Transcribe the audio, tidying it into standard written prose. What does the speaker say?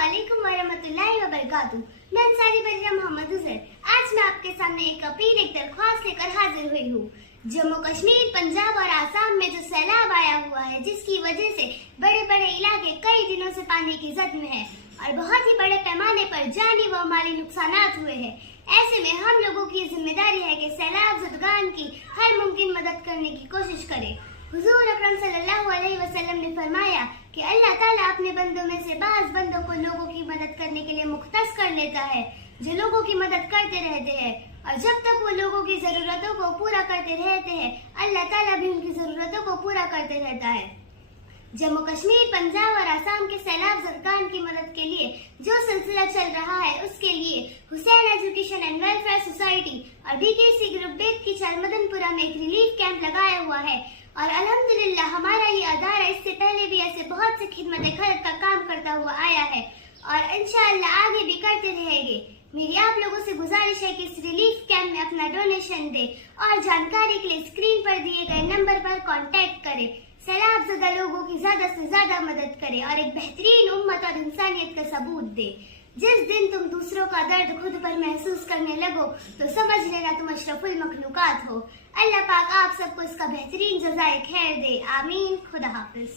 अस्सलामुअलैकुम वरहमतुल्लाहि वबरकातुहू। मैं अंसारी बरिया मोहम्मद उजर। आज मैं आपके सामने एक अपील, एक दरख्वास्त लेकर हाजिर हुई हूँ। जम्मू कश्मीर, पंजाब और आसाम में जो सैलाब आया हुआ है, जिसकी वजह से बड़े बड़े इलाके कई दिनों से पानी की जद में है और बहुत ही बड़े पैमाने पर जानी व माली नुकसानात हुए हैं। ऐसे में हम लोगों की जिम्मेदारी है कि सैलाब ज़दगान की हर मुमकिन मदद करने की कोशिश करें। हुजूर अकरम सल्लल्लाहु अलैहि वसल्लम ने फरमाया कि अल्लाह ताला अपने बंदों में से बाज़ बंदों को लोगों की मदद करने के लिए मुख्तस कर लेता है, जो लोगों की मदद करते रहते हैं, और जब तक वो लोगों की जरूरतों को पूरा करते रहते हैं, अल्लाह ताला भी उनकी जरूरतों को पूरा करते रहता है। जम्मू कश्मीर, पंजाब और आसाम के सैलाब ज़दगान की मदद के लिए जो सिलसिला चल रहा है, उसके लिए Hussain education and welfare society और बीकेसी ग्रुप बेग की चारमदनपुरा में एक रिलीफ कैंप लगाया हुआ है और अल्हम्दुलिल्लाह हमारा ये अदारा इससे पहले भी ऐसे बहुत से खिदमत खैर का काम करता हुआ आया है और इंशाअल्लाह आगे भी करते रहेंगे। मेरी आप लोगों से गुजारिश है कि इस रिलीफ कैंप में अपना डोनेशन दे और जानकारी के लिए स्क्रीन पर दिए गए नंबर पर कांटेक्ट करें। सैलाब ज़दा लोगों की ज्यादा से ज्यादा मदद करें और एक बेहतरीन उम्मत और इंसानियत का सबूत दे। जिस दिन तुम दूसरों का दर्द खुद पर महसूस करने लगो तो समझ लेना तुम अशरफुल मखलूकात हो। अल्लाह पाक आप सबको इसका बेहतरीन जज़ाए खैर दे। आमीन। खुदा हाफिज।